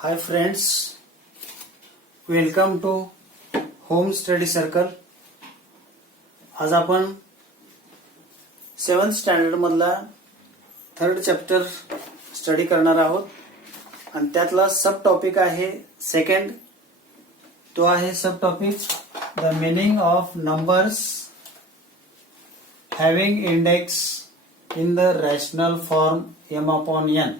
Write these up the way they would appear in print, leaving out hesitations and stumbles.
Hi friends, welcome to home study circle. आज आपण 7th standard मधला 3rd चॅप्टर स्टडी करणार आहोत आणि त्यातला सब टॉपिक आहे सेकंड. तो आहे सब topic the meaning of numbers having index in the rational form m/n.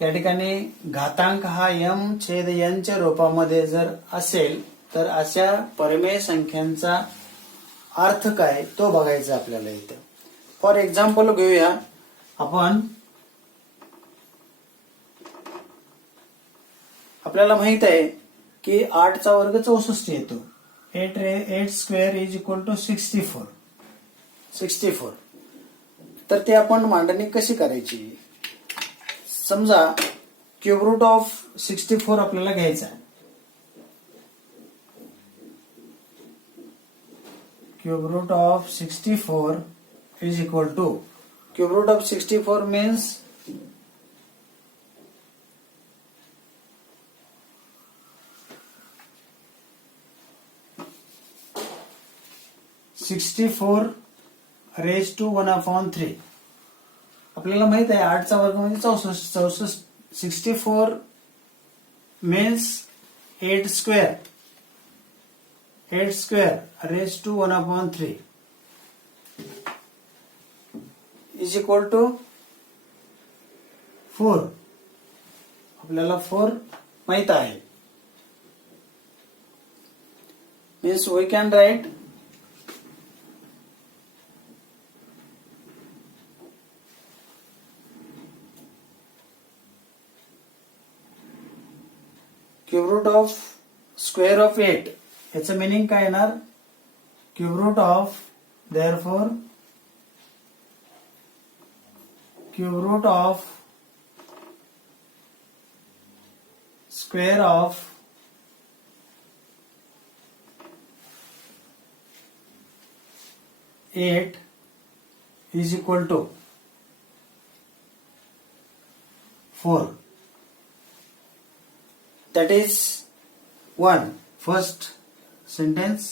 या ठिकाणी घातांक हा m छेद n च्या रूपामध्ये जर असेल तर अशा परमेय संख्यांचा अर्थ काय तो बघायचा आपल्याला इथं. फॉर एक्झाम्पल घेऊया आपण. आपल्याला माहित आहे की 8 चा वर्ग 64 येतो. 8 स्क्वेअर इज इक्वल टू 64. तर ते आपण मांडणी कशी करायची. समजा क्यूब रूट ऑफ 64 आपल्याला घ्यायचा आहे. Cube root of 64 is equal to cube root of 64 means 64 raise to 1/3. आपल्याला माहित आहे 8 चा वर्ग म्हणजे 64. 64 means 8 square raise to 1/3 is equal to 4. आपल्याला 4 माहित आहे. Means we can write cube root of square of 8. याचं मिनिंग काय येणार. Cube root of therefore cube root of square of 8 is equal to 4. That is one first sentence.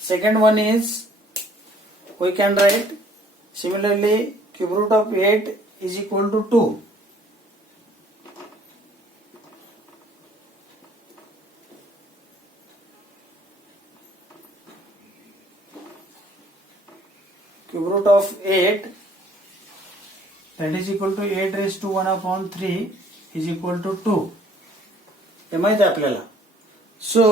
Second one is we can write similarly cube root of 8 is equal to 2. Cube root of 8 that is equal to 8 raised to 1/3 is equal to 2. हे माहित आहे आपल्याला. So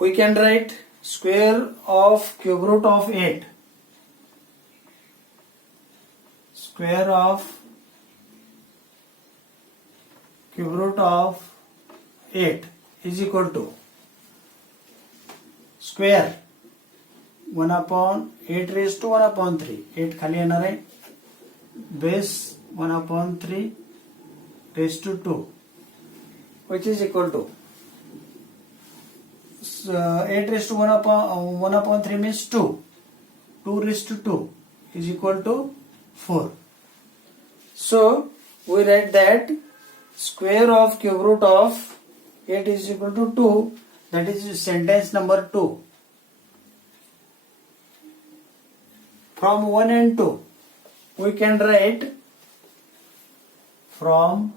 we can write square of cube root of 8. Square of cube root of 8 is equal to square 1/8 raise to 1/3. 8 खाली येणार आहे. Base 1/3 raise to 2 which is equal to 8 raised to 1/3 means 2. 2 raised to 2 is equal to 4. So we write that square of cube root of 8 is equal to 2. That is sentence number 2. From 1 and 2 we can write from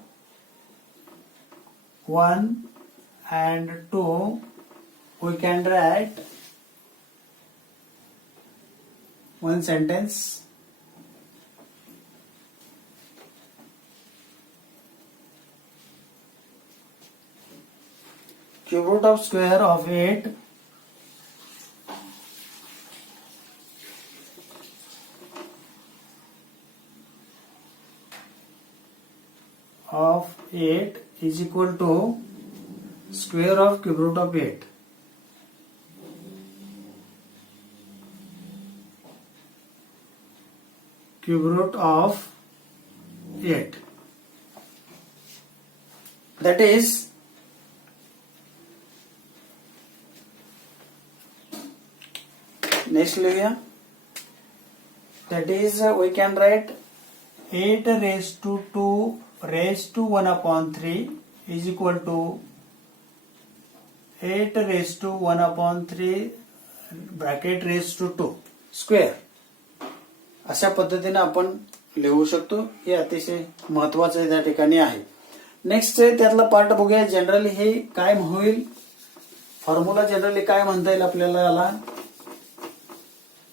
1 and 2 we can write one sentence. Cube root of square of 8 is equal to square of cube root of 8. Cube root of 8. That is next लिहूया. That is we can write 8 raised to 2 raised to 1/3 is equal to 8 raised to 1/3 bracket raise to 2 square. अशा पद्धतीने आपण लिहू शकतो. हे अतिशय महत्वाचं त्या ठिकाणी आहे. नेक्स्ट त्यातला पार्ट बघूया. जनरली हे काय होईल, फॉर्म्युला जनरली काय म्हणता येईल आपल्याला याला,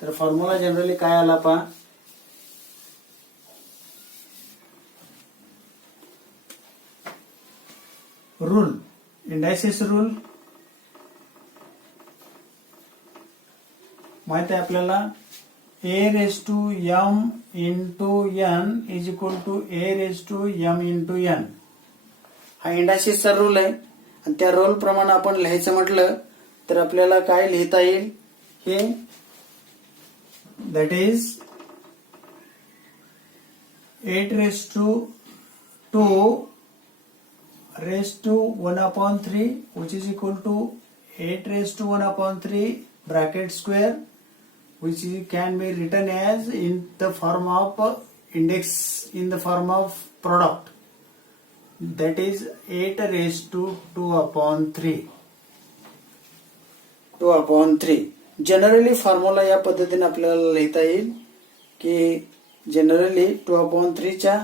तर फॉर्म्युला जनरली काय आला पहा, रूल, इंडायसिस रूल माहित आहे आपल्याला. a raise to m into n is equal to a raise to m into n. हा इंडायसिसचा रूल आहे आणि त्या रूल प्रमाणे आपण लिहायचं म्हटलं तर आपल्याला काय लिहिता येईल, हे that is 8 raise to 2 raise to 1/3 which is equal to 8 raised to 1/3 bracket square, which can be written as in the form of index, in the form of product, that is 8 raised to 2/3. Generally formula या पद्धतीने आपल्याला लिहिता येईल की जनरली 2/3 च्या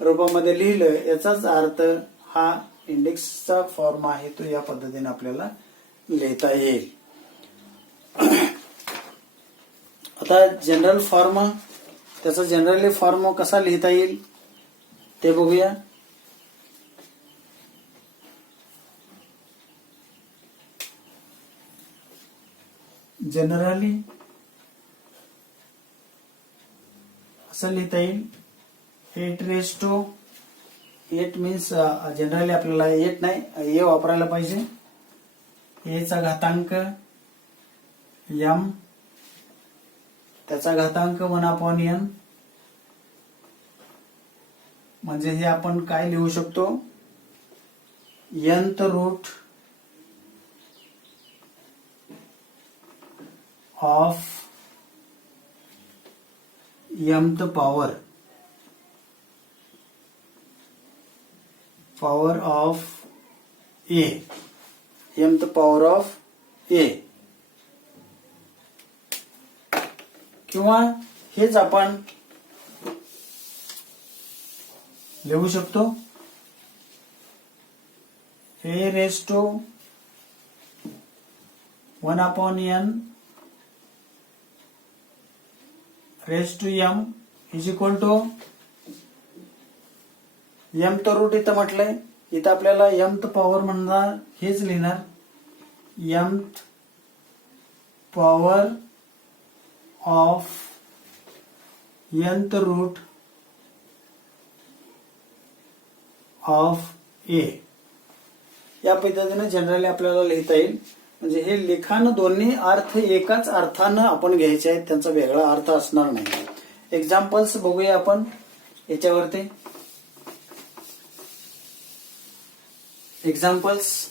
रूपामध्ये लिहिलं, याचाच अर्थ हा इंडेक्सचा फॉर्म आहे तो या पद्धतीने आपल्याला लिहिता येईल. आता जनरल फॉर्म, त्याचा जनरली फॉर्म कसा लिहिता येईल ते बघूया. जनरली असं लिहिता येईल 8 रेज टू 8 मीन्स जनरली आपल्याला 8 नाही, a वापरायला पाहिजे. a चा घातांक m, त्याचा घातांक 1/n, म्हणजे हे आपण काय लिहू शकतो, nth root of mth power of a, mth power of a. किंवा हेच आपण लिहू शकतो a raise to 1/n raise to m is equal to mth root इथं म्हटलंय, इथं आपल्याला mth पॉवर म्हणणार, हेच लिहिणार mth power of nth root of a. या पद्धतीने जनरली आपल्याला लिहिता येईल. म्हणजे हे लिखाण दोन्ही अर्थ एकाच अर्थानं आपण घ्यायचे आहेत, त्यांचा वेगळा अर्थ असणार नाही. एक्झाम्पल्स बघूया आपण याच्यावरती. एक्झाम्पल्स,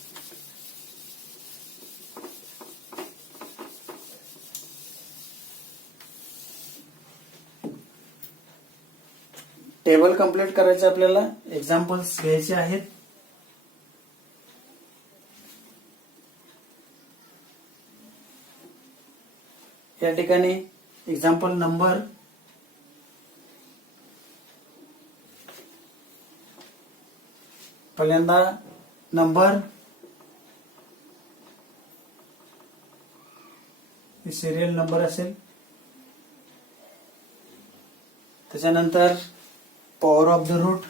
टेबल कंप्लीट करायचं आपल्याला, एक्झाम्पल्स घ्यायचे आहेत. या ठिकाणी एक्झाम्पल नंबर पहिल्यांदा नंबर, सिरियल नंबर असेल. त्याच्यानंतर पॉवर ऑफ द रूट,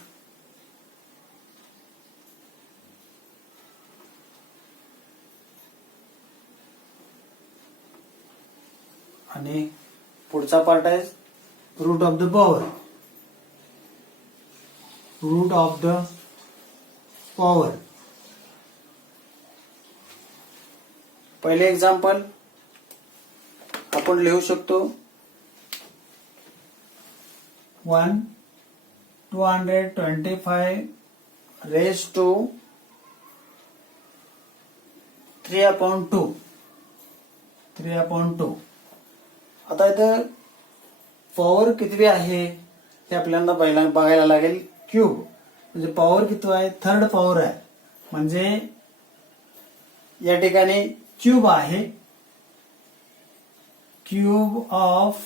आणि पुढचा पार्ट आहे root of the power. Root of the power. पहिले एक्झाम्पल आपण लिहू शकतो 225 रेज टू 3/2. आता इथं पॉवर किती आहे ते आपल्याला बघायला लागेल. क्यूब म्हणजे पॉवर किती आहे, थर्ड पॉवर आहे. म्हणजे या ठिकाणी क्यूब आहे, क्यूब ऑफ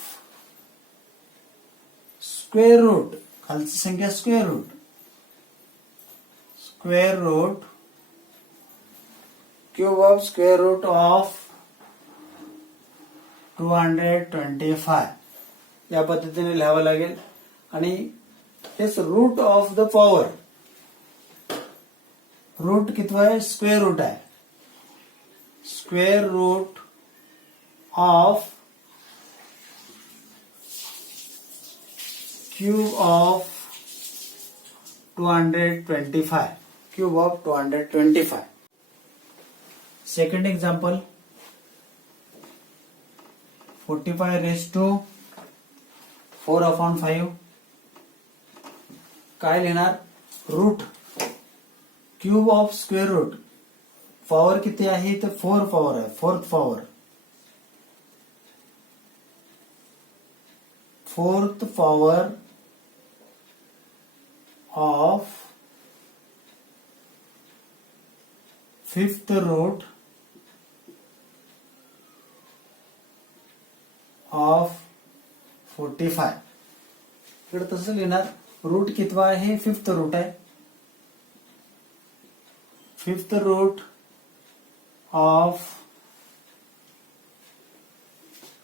स्क्वेअर रूट, खालची संख्या square root, square root, cube of square root of 225 या पद्धतीने लिहावं लागेल. आणि हेच root of the power, root किती आहे, स्क्वेअर रूट आहे, square root of cube of 225, cube of 225. Second example, 45 raised to 4/5. काय लिहिणार, root cube of square root, power किती आहे तर 4 पॉवर आहे, fourth power, fourth power of fifth root of 45. इकडे तसं लिहिणार, रूट कितवा आहे, फिफ्थ रूट आहे, fifth root of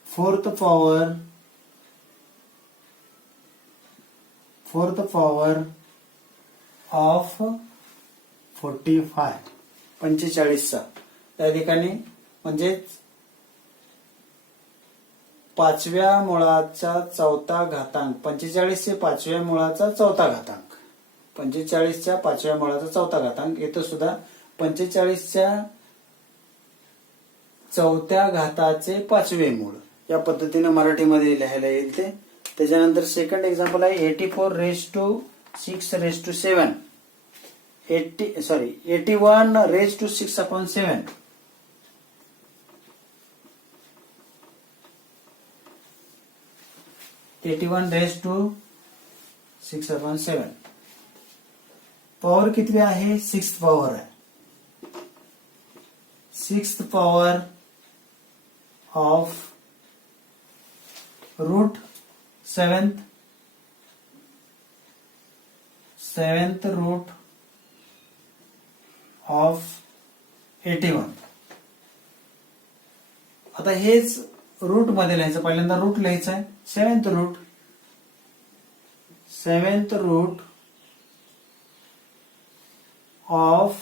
fourth power of 45, 45चा त्या ठिकाणी म्हणजेच पाचव्या मुळाचा चौथा घातांक, 45 चे पाचव्या मुळाचा चौथा घातांक, 45च्या पाचव्या मुळाचा चौथा घातांक. इथं सुद्धा 45च्या चौथ्या घाताचे पाचवे मूळ या पद्धतीने मराठीमध्ये लिहायला येईल ते. त्याच्यानंतर सेकंड एक्झाम्पल आहे 84 raised to 6 raised to 7, 81 raised to 6/7. 81 raised to 6/7. Power किती आहे, सिक्स्थ पॉवर आहे, sixth power of root seventh root of 81. आता हेच रूट मध्ये लिहायचं, पहिल्यांदा रूट लिहायचं आहे, seventh root of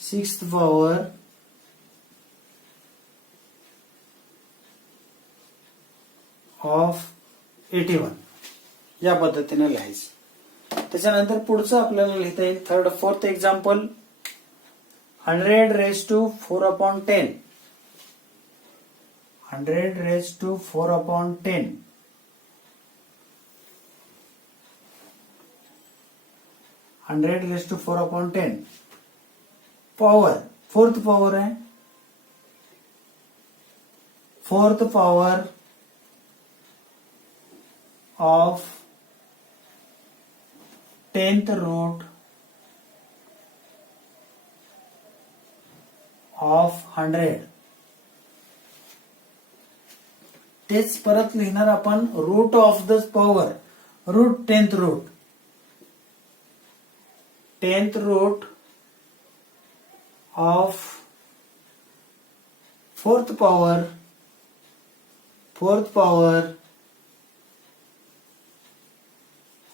sixth power of 81 या पद्धतीने लिहायचं. त्याच्यानंतर पुढचं आपल्याला लिहिता येईल third fourth example, 100 raised to 4/10, 100 raised to 4/10, 100 raised to 4/10. Power fourth power आहे, fourth power of 10th root of 100. तेच परत लिहिणार आपण, root of the power, root 10th root of fourth power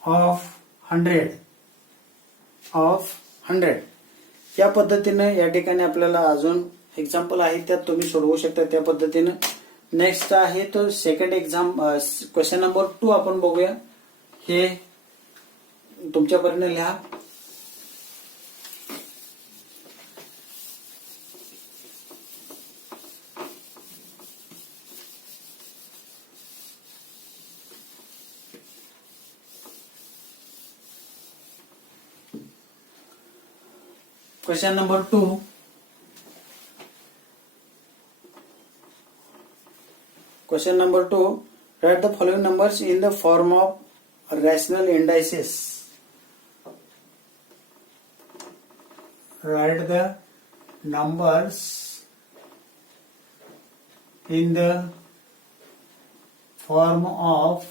of 100 या पद्धतीने या ठिकाणी आपल्याला अजून एक्झाम्पल आहे त्यात तुम्ही सोडवू शकता त्या पद्धतीने. नेक्स्ट आहे तो सेकंड क्वेश्चन नंबर 2 आपण बघूया. हे तुमच्या परीने लिहा. Question number 2. Question number 2. Write the following numbers in the form of rational indices. write the numbers in the form of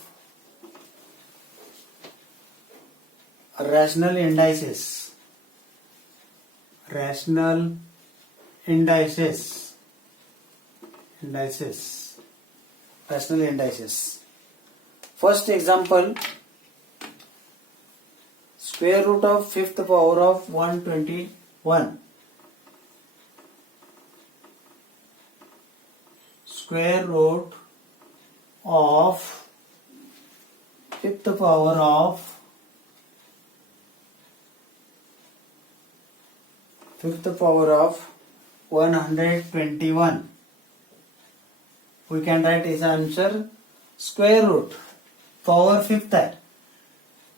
rational indices. Rational indices. Rational indices. First example, square root of fifth power of 121. Square root of fifth power of 121. We can write its answer square root power fifth आहे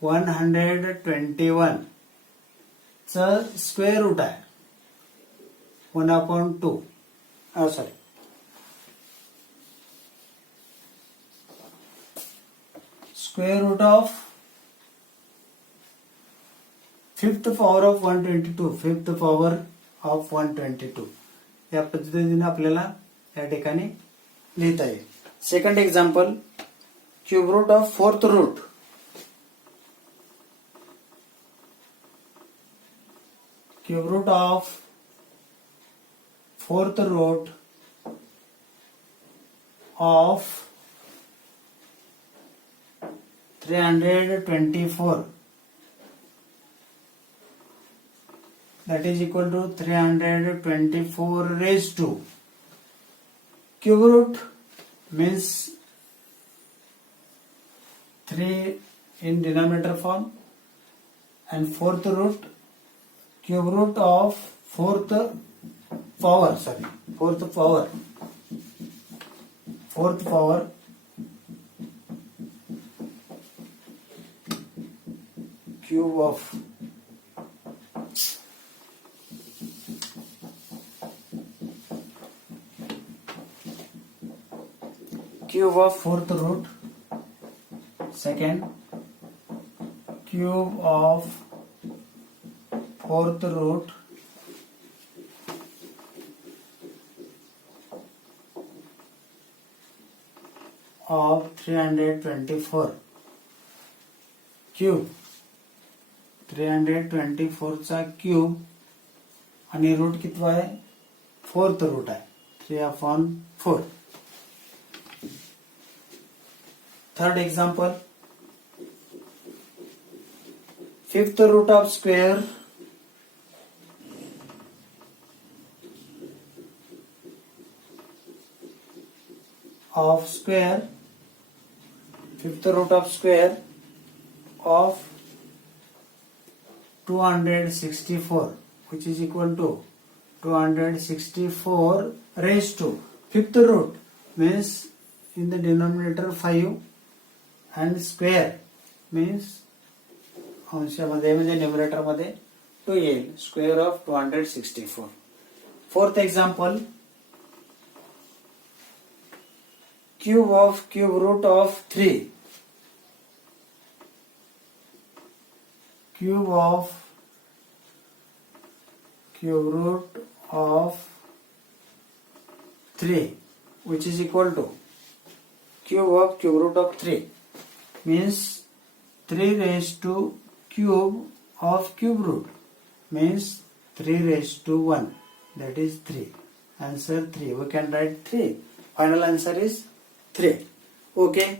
121 च square root आहे 1/2. Sorry, square root of fifth power of 122. Fifth power of 122 या पद्धतीने आपल्याला या ठिकाणी लिहिता येईल. Second example, cube root of fourth root. Cube root of fourth root of 324, that is equal to 324 raised to. Cube root means 3 in denominator form, and fourth root, cube root of fourth power cube of fourth root. Second, cube of fourth root of 324. क्यूब 324 चा क्यूब आणि रूट किती आहे, fourth root आहे 3/4. Third example, fifth root of square fifth root of square of 264, which is equal to 264 raised to. Fifth root means in the denominator 5 and square means अंशामध्ये म्हणजे न्यूमरेटर मध्ये 2 येईल. Square of 264. Fourth example, cube of cube root of 3. Cube of cube root of 3, which is equal to cube of cube root of 3 means 3 raised to cube of cube root means 3 raised to 1, that is 3. Answer 3. We can write 3. Final answer is 3. Okay.